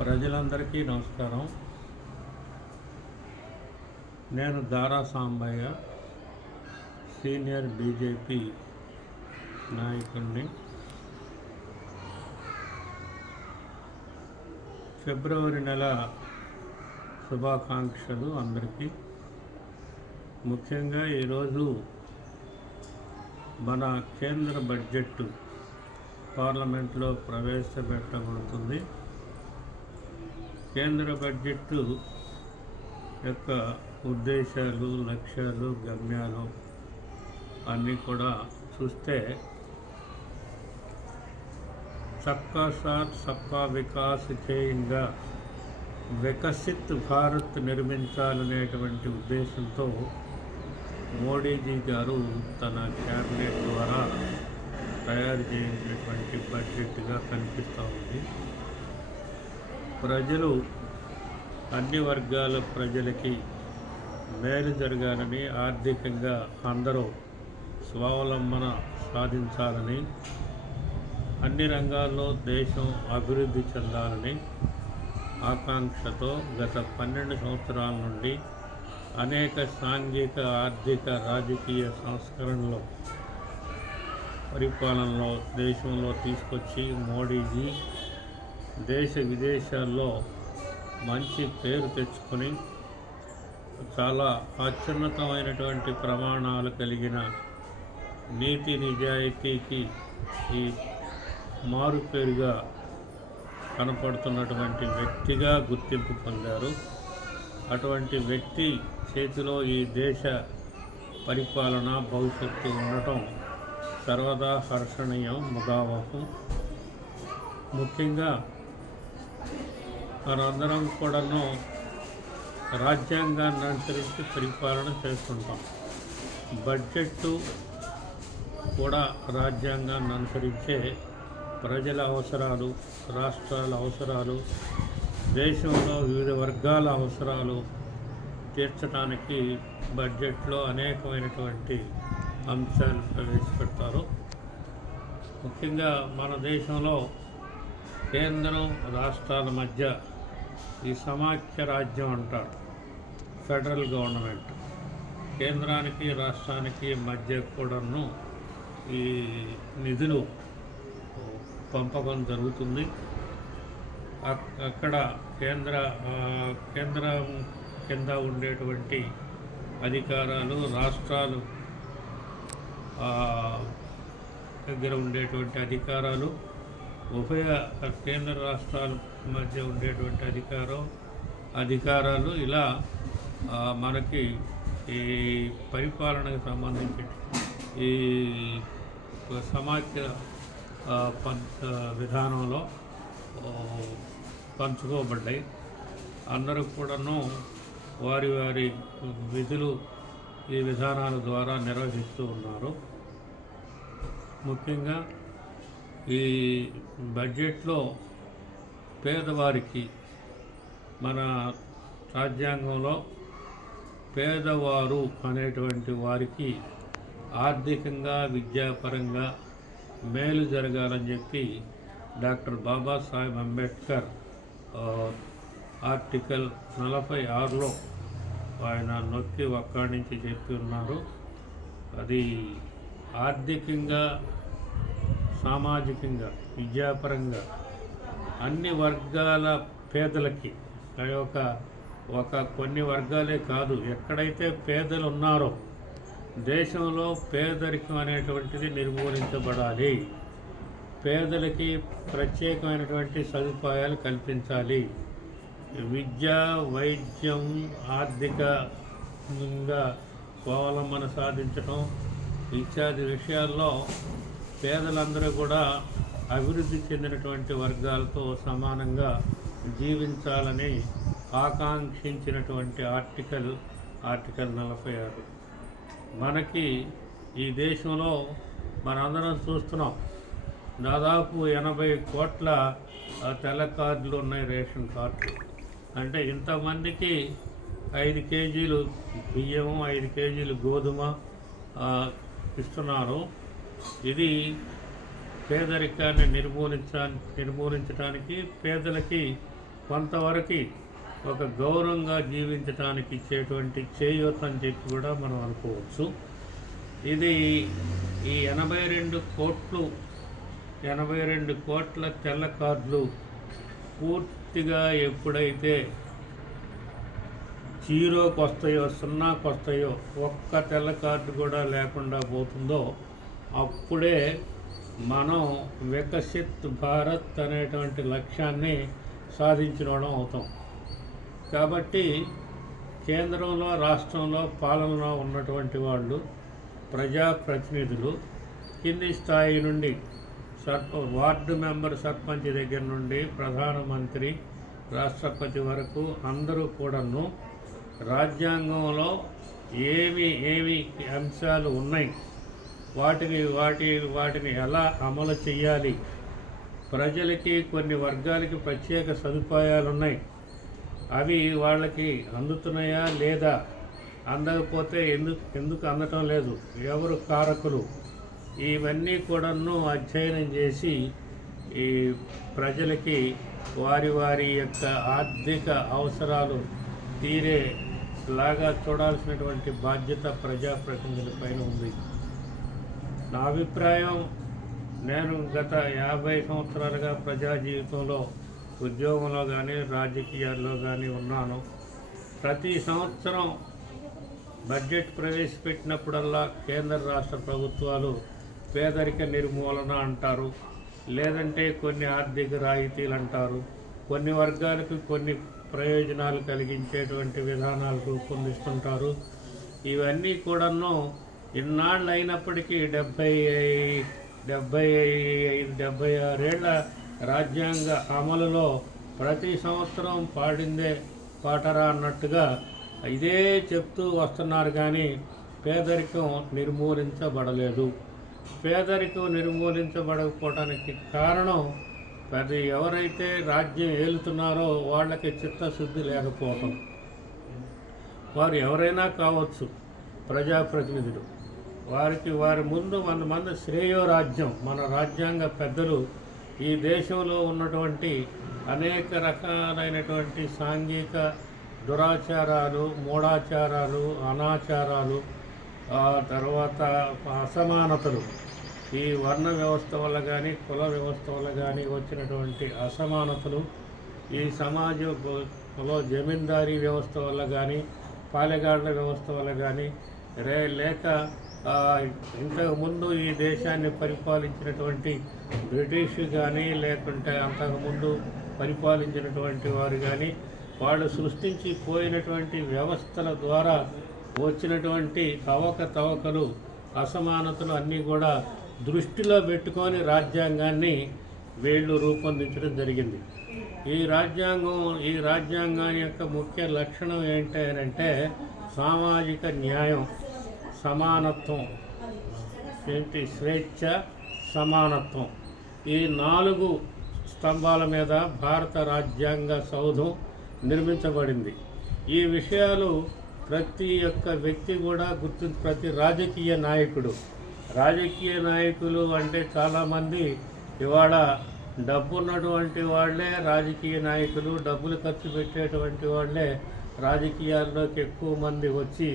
ప్రజలందరికీ నమస్కారం. నేను దారా సాంబయ్య, సీనియర్ బీజేపీ నాయకుడిని. ఫిబ్రవరి నెల శుభాకాంక్షలు అందరికీ. ముఖ్యంగా ఈరోజు మన కేంద్ర బడ్జెట్ పార్లమెంట్లో ప్రవేశపెట్టబడుతుంది. కేంద్ర బడ్జెట్ యొక్క ఉద్దేశాలు, లక్ష్యాలు, గమ్యాలు అన్నీ కూడా చూస్తే సబ్కా సాత్ సబ్కా వికాస్ ధ్యేయంగా వికసిత్ భారత్ నిర్మించాలనేటువంటి ఉద్దేశంతో మోడీజీ గారు తన క్యాబినెట్ ద్వారా తయారు చేసినటువంటి బడ్జెట్గా కనిపిస్తూ ఉంది. ప్రజలు, అన్ని వర్గాల ప్రజలకి మేలు జరగాలని, ఆర్థికంగా అందరూ స్వావలంబన సాధించాలని, అన్ని రంగాల్లో దేశం అభివృద్ధి చెందాలని ఆకాంక్షతో గత 12 సంవత్సరాల నుండి అనేక సాంఘిక, ఆర్థిక, రాజకీయ సంస్కరణలు పరిపాలనలో దేశంలో తీసుకొచ్చి మోడీజీ దేశ విదేశాల్లో మంచి పేరు తెచ్చుకొని చాలా అత్యున్నతమైనటువంటి ప్రమాణాలు కలిగిన నీతి నిజాయితీకి ఈ మారుపేరుగా కనపడుతున్నటువంటి వ్యక్తిగా గుర్తింపు పొందారు. అటువంటి వ్యక్తి చేతిలో ఈ దేశ పరిపాలన భవిష్యత్తు ఉండటం సర్వదా హర్షణీయం, ముదావహం. ముఖ్యంగా మనందరం కూడాను రాజ్యాంగాన్ని అనుసరించి పరిపాలన చేస్తుంటాం. బడ్జెట్ కూడా రాజ్యాంగాన్ని అనుసరించే ప్రజల అవసరాలు, రాష్ట్రాల అవసరాలు, దేశంలో వివిధ వర్గాల అవసరాలు తీర్చడానికి బడ్జెట్లో అనేకమైనటువంటి అంశాలు ప్రవేశపెడతారు. ముఖ్యంగా మన దేశంలో కేంద్రం, రాష్ట్రాల మధ్య ఈ సమాఖ్య రాజ్యం అంటారు, ఫెడరల్ గవర్నమెంట్. కేంద్రానికి, రాష్ట్రానికి మధ్య కూడాను ఈ నిధులు పంపకం జరుగుతుంది. అక్కడ కేంద్రం కింద ఉండేటువంటి అధికారాలు, రాష్ట్రాలు దగ్గర ఉండేటువంటి ఉభయ కేంద్ర రాష్ట్రాల మధ్య ఉండేటువంటి అధికారాలు ఇలా మనకి ఈ పరిపాలనకు సంబంధించి ఈ సమాఖ్య విధానంలో పంచుకోబడ్డాయి. అందరూ కూడాను వారి విధులు ఈ విధానాల ద్వారా నిర్వహిస్తూ ఉన్నారు. ముఖ్యంగా ఈ బడ్జెట్లో పేదవారికి, మన రాజ్యాంగంలో పేదవారు అనేటువంటి వారికి ఆర్థికంగా, విద్యాపరంగా మేలు జరగాలని చెప్పి డాక్టర్ బాబాసాహెబ్ అంబేద్కర్ ఆర్టికల్ 46లో ఆయన నొక్కి వక్కాణించి చెప్పి ఉన్నారు. అది ఆర్థికంగా, సామాజికంగా, విద్యాపరంగా అన్ని వర్గాల పేదలకి, ఒక కొన్ని వర్గాలే కాదు, ఎక్కడైతే పేదలు ఉన్నారో దేశంలో పేదరికం అనేటువంటిది నిర్మూలించబడాలి. పేదలకి ప్రత్యేకమైనటువంటి సదుపాయాలు కల్పించాలి. విద్య, వైద్యం, ఆర్థికంగా స్వావలంబన సాధించడం ఇత్యాది విషయాల్లో పేదలందరూ కూడా అభివృద్ధి చెందినటువంటి వర్గాలతో సమానంగా జీవించాలని ఆకాంక్షించినటువంటి ఆర్టికల్ 46. మనకి ఈ దేశంలో మనందరం చూస్తున్నాం, దాదాపు 80 కోట్ల తెల్ల కార్డులు ఉన్నాయి, రేషన్ కార్డులు. అంటే ఇంతమందికి 5 కేజీలు బియ్యం, 5 కేజీలు గోధుమ ఇస్తున్నారు. ఇది పేదరికాన్ని నిర్మూలించడానికి, పేదలకి కొంతవరకు ఒక గౌరవంగా జీవించడానికి ఇచ్చేటువంటి చేయూత అని చెప్పి కూడా మనం అనుకోవచ్చు. ఇది ఈ 82 కోట్ల తెల్ల కార్డులు పూర్తిగా ఎప్పుడైతే జీరోకి వస్తాయో, సున్నాకి వస్తాయో, ఒక్క తెల్ల కార్డు కూడా లేకుండా పోతుందో అప్పుడే మనం వికసిత్ భారత్ అనేటువంటి లక్ష్యాన్ని సాధించిన వాళ్ళం అవుతాం. కాబట్టి కేంద్రంలో, రాష్ట్రంలో పాలనలో ఉన్నటువంటి వాళ్ళు, ప్రజాప్రతినిధులు, కింది స్థాయి నుండి వార్డు మెంబర్, సర్పంచ్ దగ్గర నుండి ప్రధానమంత్రి, రాష్ట్రపతి వరకు అందరూ కూడాను రాజ్యాంగంలో ఏమి అంశాలు ఉన్నాయి, వాటిని ఎలా అమలు చేయాలి, ప్రజలకి కొన్ని వర్గాలకి ప్రత్యేక సదుపాయాలు ఉన్నాయి, అవి వాళ్ళకి అందుతున్నాయా లేదా, అందకపోతే ఎందుకు అందటం లేదు, ఎవరు కారకులు, ఇవన్నీ కూడాను అధ్యయనం చేసి ఈ ప్రజలకి వారి యొక్క ఆర్థిక అవసరాలు తీరేలాగా చూడాల్సినటువంటి బాధ్యత ప్రజాప్రతినిధుల పైన ఉంది. నా అభిప్రాయం, నేను గత 50 సంవత్సరాలుగా ప్రజా జీవితంలో, ఉద్యోగంలో కానీ రాజకీయాల్లో కానీ ఉన్నాను. ప్రతి సంవత్సరం బడ్జెట్ ప్రవేశపెట్టినప్పుడల్లా కేంద్ర రాష్ట్ర ప్రభుత్వాలు పేదరిక నిర్మూలన అంటారు, లేదంటే కొన్ని ఆర్థిక రాయితీలు అంటారు, కొన్ని వర్గాలకు కొన్ని ప్రయోజనాలు కలిగించేటువంటి విధానాలు రూపొందిస్తుంటారు. ఇవన్నీ కూడాను ఇన్నాళ్ళు అయినప్పటికీ 76 ఏళ్ల రాజ్యాంగ అమలులో ప్రతి సంవత్సరం పాడిందే పాటరా అన్నట్టుగా ఇదే చెప్తూ వస్తున్నారు. కానీ పేదరికం నిర్మూలించబడలేదు. పేదరికం నిర్మూలించబడకపోవడానికి కారణం ఎవరైతే రాజ్యం ఏలుతున్నారో వాళ్ళకి చిత్తశుద్ధి లేకపోవటం. వారు ఎవరైనా కావచ్చు, ప్రజాప్రతినిధులు, వారి ముందు 100 మంది శ్రేయోరాజ్యం, మన రాజ్యాంగ పెద్దలు ఈ దేశంలో ఉన్నటువంటి అనేక రకాలైనటువంటి సాంఘిక దురాచారాలు, మూఢాచారాలు, అనాచారాలు, తర్వాత అసమానతలు, ఈ వర్ణ వ్యవస్థ వల్ల కానీ కుల వ్యవస్థ వల్ల కానీ వచ్చినటువంటి అసమానతలు, ఈ సమాజంలో జమీందారీ వ్యవస్థ వల్ల కానీ, పాలెగాళ్ల వ్యవస్థ వల్ల కానీ, లేక ఇంతకుముందు ఈ దేశాన్ని పరిపాలించినటువంటి బ్రిటిష్ కానీ, లేకుంటే అంతకుముందు పరిపాలించినటువంటి వారు కానీ, వాళ్ళు సృష్టించి పోయినటువంటి వ్యవస్థల ద్వారా వచ్చినటువంటి అవకతవకలు, అసమానతలు అన్నీ కూడా దృష్టిలో పెట్టుకొని రాజ్యాంగాన్ని వీళ్ళు రూపొందించడం జరిగింది. ఈ రాజ్యాంగాన్ని యొక్క ముఖ్య లక్షణం ఏంటంటే సామాజిక న్యాయం, సమానత్వం, స్వేచ్ఛ, సమానత్వం. ఈ 4 స్తంభాల మీద భారత రాజ్యాంగ సౌధం నిర్మించబడింది. ఈ విషయాలు ప్రతి ఒక్క వ్యక్తి కూడా ప్రతి రాజకీయ నాయకులు అంటే చాలామంది ఇవాళ డబ్బున్నటువంటి వాళ్ళే రాజకీయ నాయకులు, డబ్బులు ఖర్చు పెట్టేటువంటి వాళ్ళే రాజకీయాల్లోకి ఎక్కువ మంది వచ్చి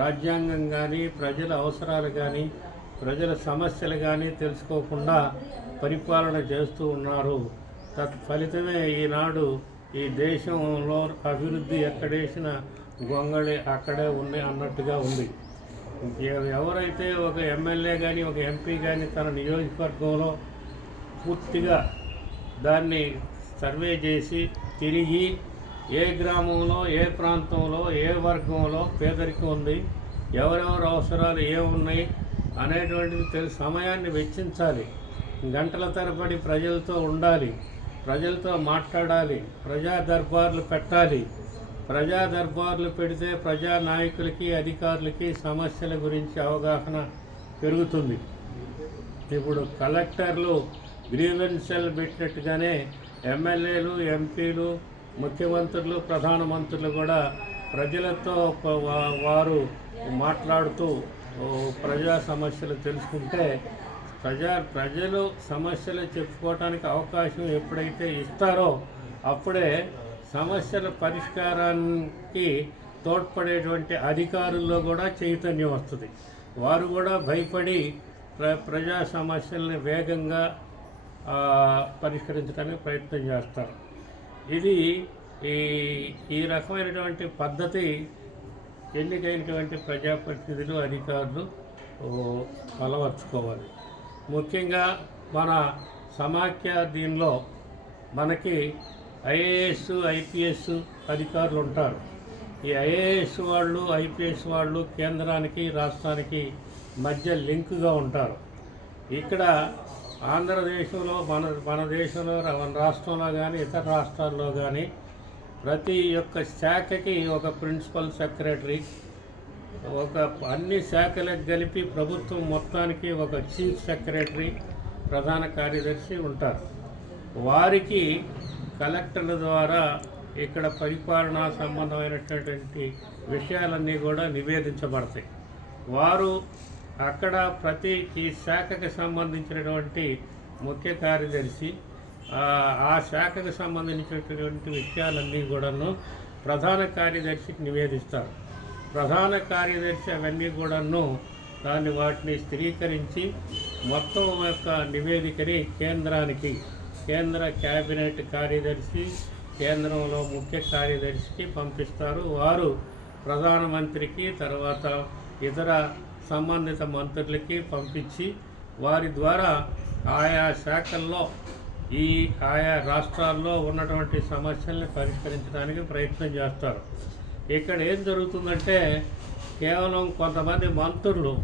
రాజ్యాంగం కానీ, ప్రజల అవసరాలు కానీ, ప్రజల సమస్యలు కానీ తెలుసుకోకుండా పరిపాలన చేస్తూ ఉన్నారు. తత్ఫలితమే ఈనాడు ఈ దేశంలో అభివృద్ధి ఎక్కడేసిన గొంగళి అక్కడే ఉంది అన్నట్టుగా ఉంది. ఎవరైతే ఒక ఎమ్మెల్యే కానీ, ఒక ఎంపీ కానీ తన నియోజకవర్గంలో పూర్తిగా దాన్ని సర్వే చేసి తిరిగి ఏ గ్రామంలో, ఏ ప్రాంతంలో, ఏ వర్గంలో పేదరికం ఉంది, ఎవరెవరు అవసరాలు ఏమున్నాయి అనేటువంటిది సమయాన్ని వెచ్చించాలి. గంటల తరబడి ప్రజలతో ఉండాలి, ప్రజలతో మాట్లాడాలి, ప్రజా దర్బార్లు పెట్టాలి. ప్రజా దర్బార్లు పెడితే ప్రజా నాయకులకి, అధికారులకి సమస్యల గురించి అవగాహన పెరుగుతుంది. ఇప్పుడు కలెక్టర్లు గ్రీవెన్సెల్ పెట్టినట్టుగానే ఎమ్మెల్యేలు, ఎంపీలు, ముఖ్యమంత్రులు, ప్రధానమంత్రులు కూడా ప్రజలతో వారు మాట్లాడుతూ ప్రజా సమస్యలు తెలుసుకుంటే ప్రజలు సమస్యలు చెప్పుకోవటానికి అవకాశం ఎప్పుడైతే ఇస్తారో అప్పుడే సమస్యల పరిష్కారానికి తోడ్పడేటువంటి అధికారుల్లో కూడా చైతన్యం వస్తుంది. వారు కూడా భయపడి ప్రజా సమస్యల్ని వేగంగా పరిష్కరించడానికి ప్రయత్నం చేస్తారు. ఇది ఈ రకమైనటువంటి పద్ధతి ఎన్నికైనటువంటి ప్రజాప్రతినిధులు, అధికారులు అలవర్చుకోవాలి. ముఖ్యంగా మన సమాఖ్య దీనిలో మనకి ఐఏఎస్, ఐపీఎస్ అధికారులు ఉంటారు. ఈ ఐఏఎస్ వాళ్ళు, ఐపీఎస్ వాళ్ళు కేంద్రానికి, రాష్ట్రానికి మధ్య లింకుగా ఉంటారు. ఇక్కడ ఆంధ్రదేశంలో మన దేశంలో, మన రాష్ట్రంలో కానీ ఇతర రాష్ట్రాల్లో కానీ ప్రతి ఒక్క శాఖకి ఒక ప్రిన్సిపల్ సెక్రటరీ, అన్ని శాఖలకు కలిపి ప్రభుత్వం మొత్తానికి ఒక చీఫ్ సెక్రటరీ, ప్రధాన కార్యదర్శి ఉంటారు. వారికి కలెక్టర్ల ద్వారా ఇక్కడ పరిపాలనా సంబంధమైనటువంటి విషయాలన్నీ కూడా నివేదించబడతాయి. వారు అక్కడ ప్రతి ఈ శాఖకి సంబంధించినటువంటి ముఖ్య కార్యదర్శి ఆ శాఖకు సంబంధించినటువంటి విషయాలన్నీ కూడాను ప్రధాన కార్యదర్శికి నివేదిస్తారు. ప్రధాన కార్యదర్శి అవన్నీ కూడాను వాటిని స్థిరీకరించి మొత్తం యొక్క నివేదికని కేంద్రానికి, కేంద్ర క్యాబినెట్ కార్యదర్శి, కేంద్రంలో ముఖ్య కార్యదర్శికి పంపిస్తారు. వారు ప్రధానమంత్రికి, తర్వాత ఇతర సంబంధిత మంత్రులకి పంపించి వారి ద్వారా ఆయా శాఖల్లో ఆయా రాష్ట్రాల్లో ఉన్నటువంటి సమస్యల్ని పరిష్కరించడానికి ప్రయత్నం చేస్తారు. ఇక్కడ ఏం జరుగుతుందంటే కేవలం కొంతమంది మంత్రులు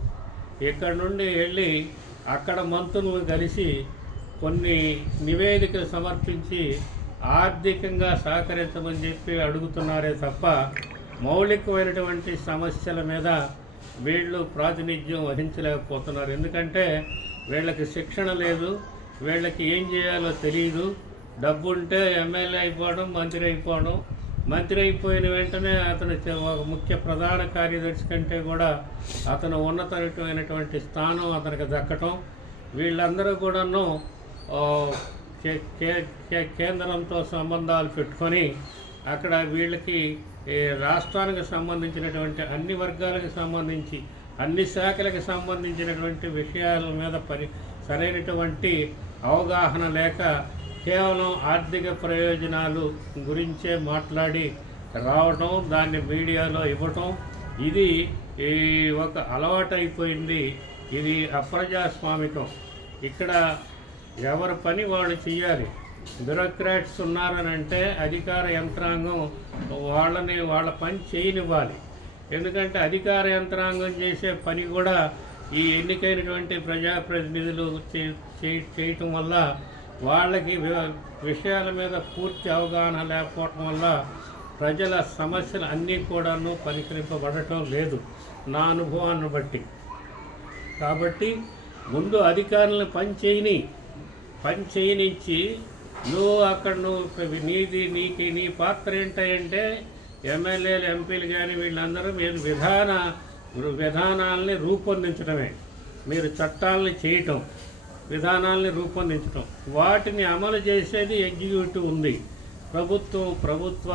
ఇక్కడ నుండి వెళ్ళి అక్కడ మంత్రులను కలిసి కొన్ని నివేదికలు సమర్పించి ఆర్థికంగా సహకరించమని చెప్పి అడుగుతున్నారే తప్ప మౌలికమైనటువంటి సమస్యల మీద వీళ్ళు ప్రాతినిధ్యం వహించలేకపోతున్నారు. ఎందుకంటే వీళ్ళకి శిక్షణ లేదు, వీళ్ళకి ఏం చేయాలో తెలియదు. డబ్బు ఉంటే ఎమ్మెల్యే అయిపోవడం, మంత్రి అయిపోయిన వెంటనే అతను ఒక ముఖ్య ప్రధాన కార్యదర్శి కంటే కూడా అతను ఉన్నతమైనటువంటి స్థానం అతనికి దక్కటం. వీళ్ళందరూ కూడాను కేంద్రంతో సంబంధాలు పెట్టుకొని అక్కడ వీళ్ళకి రాష్ట్రానికి సంబంధించినటువంటి అన్ని వర్గాలకు సంబంధించి, అన్ని శాఖలకు సంబంధించినటువంటి విషయాల మీద సరైనటువంటి అవగాహన లేక కేవలం ఆర్థిక ప్రయోజనాలు గురించే మాట్లాడి రావటం, దాన్ని మీడియాలో ఇవ్వటం, ఇది ఒక అలవాటైపోయింది. ఇది అప్రజాస్వామికం. ఇక్కడ ఎవరి పని వాళ్ళు చేయాలి. బ్యూరోక్రాట్స్ ఉన్నారని అంటే అధికార యంత్రాంగం వాళ్ళ పని చేయనివ్వాలి. ఎందుకంటే అధికార యంత్రాంగం చేసే పని కూడా ఈ ఎన్నికైనటువంటి ప్రజాప్రతినిధులు చేయటం వల్ల వాళ్ళకి విషయాల మీద పూర్తి అవగాహన లేకపోవటం వల్ల ప్రజల సమస్యలు అన్నీ కూడాను పరిష్కరింపబడటం లేదు నా అనుభవాన్ని బట్టి. కాబట్టి ముందు అధికారులను పని చేయనిచ్చి నీ పాత్ర ఏంటంటే ఎమ్మెల్యేలు, ఎంపీలు కానీ వీళ్ళందరూ మీరు విధానాలని రూపొందించడమే, మీరు చట్టాలని చేయటం, విధానాలని రూపొందించటం, వాటిని అమలు చేసేది ఎగ్జిక్యూటివ్ ఉంది, ప్రభుత్వ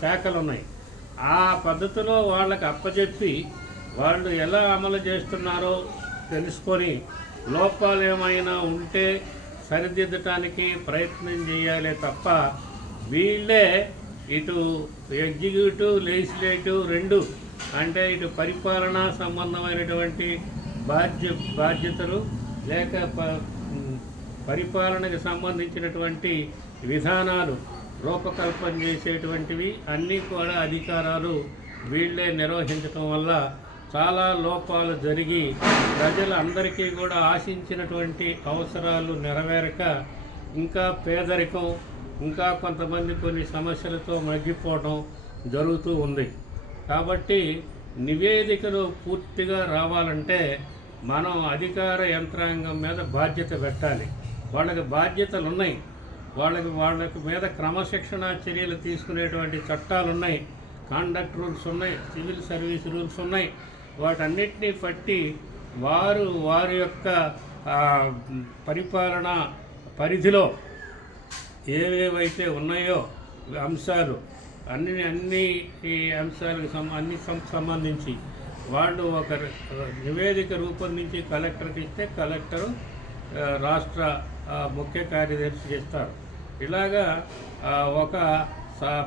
శాఖలు ఉన్నాయి. ఆ పద్ధతిలో వాళ్ళకి అప్పచెప్పి వాళ్ళు ఎలా అమలు చేస్తున్నారో తెలుసుకొని లోపాలు ఏమైనా ఉంటే సరిదిద్దటానికి ప్రయత్నం చేయాలి తప్ప వీళ్ళే ఇటు ఎగ్జిక్యూటివ్, లెజిస్లేటివ్ రెండు అంటే ఇటు పరిపాలనా సంబంధమైనటువంటి బాధ్యతలు లేక పరిపాలనకు సంబంధించినటువంటి విధానాలు రూపకల్పన చేసేటువంటివి అన్నీ కూడా అధికారాలు వీళ్ళే నిర్వహించటం వల్ల చాలా లోపాలు జరిగి ప్రజలందరికీ కూడా ఆశించినటువంటి అవసరాలు నెరవేరక ఇంకా పేదరికం, ఇంకా కొంతమంది కొన్ని సమస్యలతో మగ్గిపోవడం జరుగుతూ ఉంది. కాబట్టి నివేదికలు పూర్తిగా రావాలంటే మనం అధికార యంత్రాంగం మీద బాధ్యత పెట్టాలి. వాళ్ళకి బాధ్యతలు ఉన్నాయి, వాళ్ళకి మీద క్రమశిక్షణ చర్యలు తీసుకునేటువంటి చట్టాలు ఉన్నాయి, కాండక్ట్ రూల్స్ ఉన్నాయి, సివిల్ సర్వీస్ రూల్స్ ఉన్నాయి. వాటన్నిటినీ బట్టి వారి యొక్క పరిపాలన పరిధిలో ఏవేవైతే ఉన్నాయో అంశాలు అన్ని ఈ అంశాలకు సంబంధించి వాళ్ళు ఒక నివేదిక రూపొందించి కలెక్టర్కి ఇస్తే కలెక్టరు రాష్ట్ర ముఖ్య కార్యదర్శికి ఇస్తారు. ఇలాగా ఒక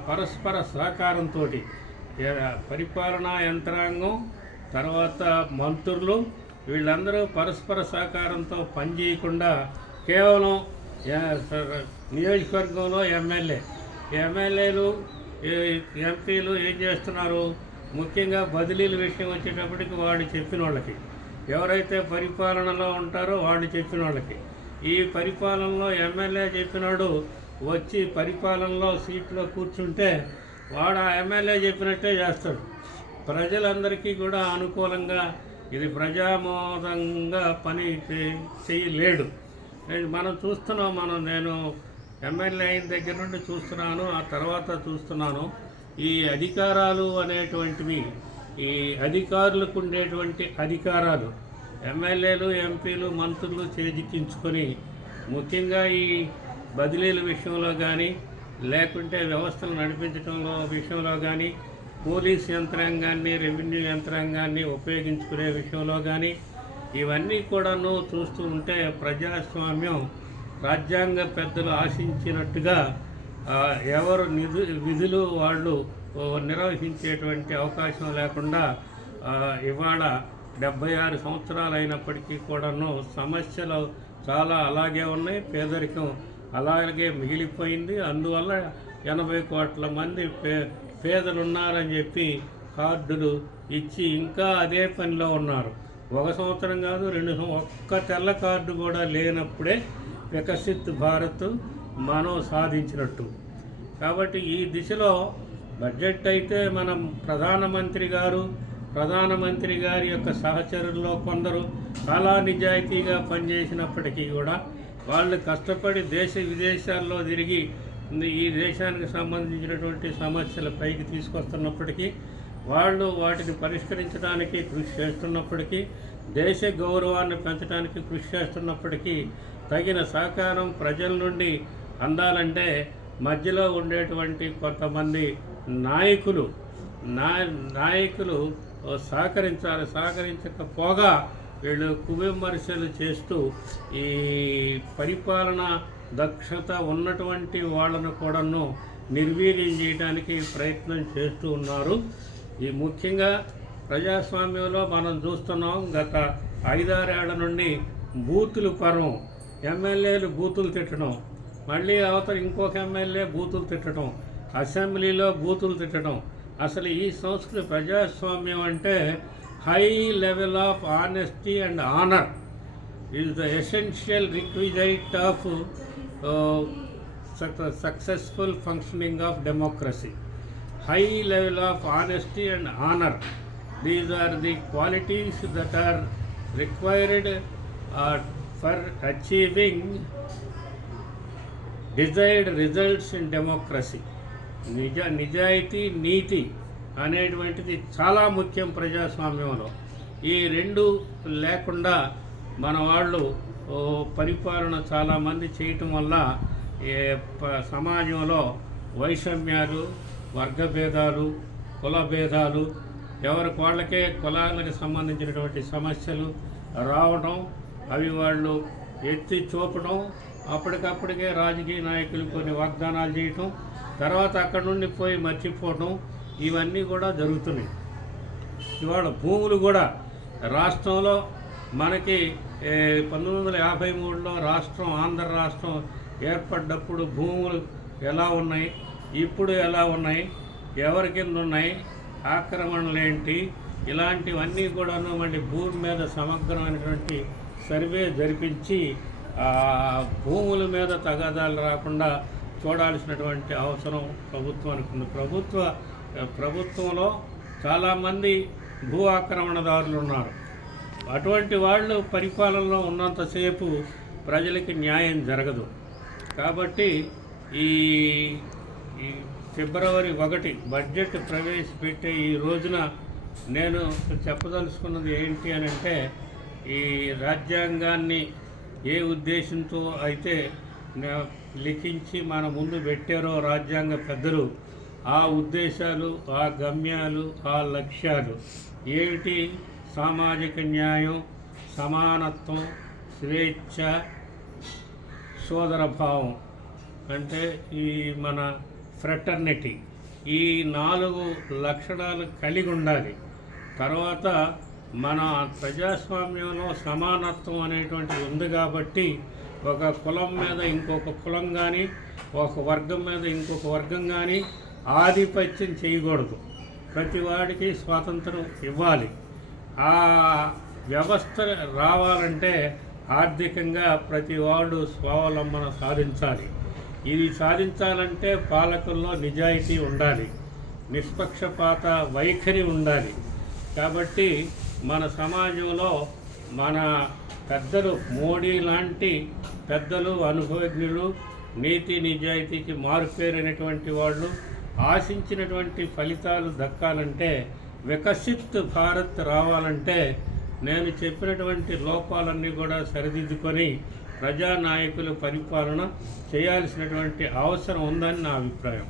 పరస్పర సహకారంతో పరిపాలనా యంత్రాంగం, తర్వాత మంత్రులు వీళ్ళందరూ పరస్పర సహకారంతో పనిచేయకుండా కేవలం నియోజకవర్గంలో ఎమ్మెల్యేలు ఎంపీలు ఏం చేస్తున్నారు, ముఖ్యంగా బదిలీల విషయం వచ్చేటప్పటికి వాళ్ళు చెప్పిన వాళ్ళకి, ఎవరైతే పరిపాలనలో ఉంటారో వాళ్ళు చెప్పిన వాళ్ళకి, ఈ పరిపాలనలో ఎమ్మెల్యే చెప్పినాడు వచ్చి పరిపాలనలో సీట్లో కూర్చుంటే వాడు ఆ ఎమ్మెల్యే చెప్పినట్టే చేస్తాడు. ప్రజలందరికీ కూడా అనుకూలంగా ఇది ప్రజామోదంగా పని చేయలేడు. మనం చూస్తున్నాం, నేను ఎమ్మెల్యే అయిన దగ్గర నుండి చూస్తున్నాను, ఆ తర్వాత చూస్తున్నాను ఈ అధికారాలు అనేటువంటివి, ఈ అధికారులకు ఉండేటువంటి అధికారాలు ఎమ్మెల్యేలు ఎంపీలు మంత్రులు చేజిక్కించుకొని ముఖ్యంగా ఈ బదిలీల విషయంలో కానీ లేకుంటే వ్యవస్థలు నడిపించడంలో విషయంలో కానీ పోలీస్ యంత్రాంగాన్ని రెవెన్యూ యంత్రాంగాన్ని ఉపయోగించుకునే విషయంలో కానీ ఇవన్నీ కూడాను చూస్తూ ఉంటే ప్రజాస్వామ్యం రాజ్యాంగ పెద్దలు ఆశించినట్టుగా ఎవరు విధులు వాళ్ళు నిర్వహించేటువంటి అవకాశం లేకుండా ఇవాళ 76 సంవత్సరాలు అయినప్పటికీ కూడాను సమస్యలు చాలా అలాగే ఉన్నాయి. పేదరికం అలాగే మిగిలిపోయింది. అందువల్ల 80 కోట్ల మంది పేదలు ఉన్నారని చెప్పి కార్డులు ఇచ్చి ఇంకా అదే పనిలో ఉన్నారు. 1 సంవత్సరం కాదు 2 ఒక్క తెల్ల కార్డు కూడా లేనప్పుడే వికసిత్ భారత్ మనం సాధించినట్టు. కాబట్టి ఈ దిశలో బడ్జెట్ అయితే మనం ప్రధానమంత్రి గారి యొక్క సహచరుల్లో కొందరు చాలా నిజాయితీగా పనిచేసినప్పటికీ కూడా వాళ్ళు కష్టపడి దేశ విదేశాల్లో తిరిగి ఈ దేశానికి సంబంధించినటువంటి సమస్యల పైకి తీసుకొస్తున్నప్పటికీ వాళ్ళు వాటిని పరిష్కరించడానికి కృషి చేస్తున్నప్పటికీ దేశ గౌరవాన్ని పెంచడానికి కృషి చేస్తున్నప్పటికీ తగిన సహకారం ప్రజల నుండి అందాలంటే మధ్యలో ఉండేటువంటి కొంతమంది నాయకులు సహకరించకపోగా వీళ్ళు కువిమర్శలు చేస్తూ ఈ పరిపాలన దక్షత ఉన్నటువంటి వాళ్ళను కూడాను నిర్వీర్యం చేయడానికి ప్రయత్నం చేస్తూ ఉన్నారు. ఈ ముఖ్యంగా ప్రజాస్వామ్యంలో మనం చూస్తున్నాం, గత 5-6 ఏళ్ల నుండి బూతులు పర్వం, ఎమ్మెల్యేలు బూతులు తిట్టడం, మళ్ళీ అవతల ఇంకొక ఎమ్మెల్యే బూతులు తిట్టడం, అసెంబ్లీలో బూతులు తిట్టడం. అసలు ఈ సంస్కృతి ప్రజాస్వామ్యం అంటే high level of honesty and honour is the essential requisite of successful functioning of democracy. High level of honesty and honour, these are the qualities that are required for achieving desired results in democracy. నిజాయితీ నీతి అనేటువంటిది చాలా ముఖ్యం ప్రజాస్వామ్యంలో. ఈ రెండు లేకుండా మన వాళ్ళు పరిపాలన చాలామంది చేయటం వల్ల సమాజంలో వైషమ్యాలు, వర్గభేదాలు, కుల భేదాలు, ఎవరికి వాళ్ళకే కులాలకు సంబంధించినటువంటి సమస్యలు రావడం, అవి వాళ్ళు ఎత్తి చూపడం, అప్పటికప్పటికే రాజకీయ నాయకులు కొన్ని వాగ్దానాలు చేయటం, తర్వాత అక్కడి నుండి పోయి మర్చిపోవటం, ఇవన్నీ కూడా జరుగుతున్నాయి. ఇవాళ భూములు కూడా రాష్ట్రంలో మనకి 1953లో ఆంధ్ర రాష్ట్రం ఏర్పడ్డప్పుడు భూములు ఎలా ఉన్నాయి, ఇప్పుడు ఎలా ఉన్నాయి, ఎవరి కింద ఉన్నాయి, ఆక్రమణలు ఏంటి, ఇలాంటివన్నీ కూడాను మళ్ళీ భూమి మీద సమగ్రమైనటువంటి సర్వే జరిపించి భూముల మీద తగాదాలు రాకుండా చూడాల్సినటువంటి అవసరం ప్రభుత్వానికి ఉంది. ప్రభుత్వంలో చాలామంది భూ ఆక్రమణదారులు ఉన్నారు. అటువంటి వాళ్ళు పరిపాలనలో ఉన్నంతసేపు ప్రజలకి న్యాయం జరగదు. కాబట్టి ఈ ఫిబ్రవరి 1 బడ్జెట్ ప్రవేశపెట్టే ఈ రోజున నేను చెప్పదలుచుకున్నది ఏంటి అని అంటే, ఈ రాజ్యాంగాన్ని ఏ ఉద్దేశంతో అయితే లిఖించి మన ముందు పెట్టారో రాజ్యాంగ పెద్దలు, ఆ ఉద్దేశాలు, ఆ గమ్యాలు, ఆ లక్ష్యాలు ఏమిటి? సామాజిక న్యాయం, సమానత్వం, స్వేచ్ఛ, సోదరభావం, అంటే ఈ మన ఫ్రెటర్నిటీ, ఈ 4 లక్షణాలు కలిగి ఉండాలి. తర్వాత మన ప్రజాస్వామ్యంలో సమానత్వం అనేటువంటిది ఉంది కాబట్టి ఒక కులం మీద ఇంకొక కులం కానీ, ఒక వర్గం మీద ఇంకొక వర్గం కానీ ఆధిపత్యం చేయకూడదు. ప్రతి వాడికి స్వాతంత్రం ఇవ్వాలి. ఆ వ్యవస్థ రావాలంటే ఆర్థికంగా ప్రతి వాడు స్వావలంబన సాధించాలి. ఇది సాధించాలంటే పాలకుల్లో నిజాయితీ ఉండాలి, నిష్పక్షపాత వైఖరి ఉండాలి. కాబట్టి మన సమాజంలో మన పెద్దలు, మోడీ లాంటి పెద్దలు, అనుభవజ్ఞులు, నీతి నిజాయితీకి మారుపేరైనటువంటి వాళ్ళు ఆశించినటువంటి ఫలితాలు దక్కాలంటే, వికసిత్ భారత్ రావాలంటే నేను చెప్పినటువంటి లోపాలన్నీ కూడా సరిదిద్దుకొని ప్రజానాయకులు పరిపాలన చేయాల్సినటువంటి అవసరం ఉందని నా అభిప్రాయం.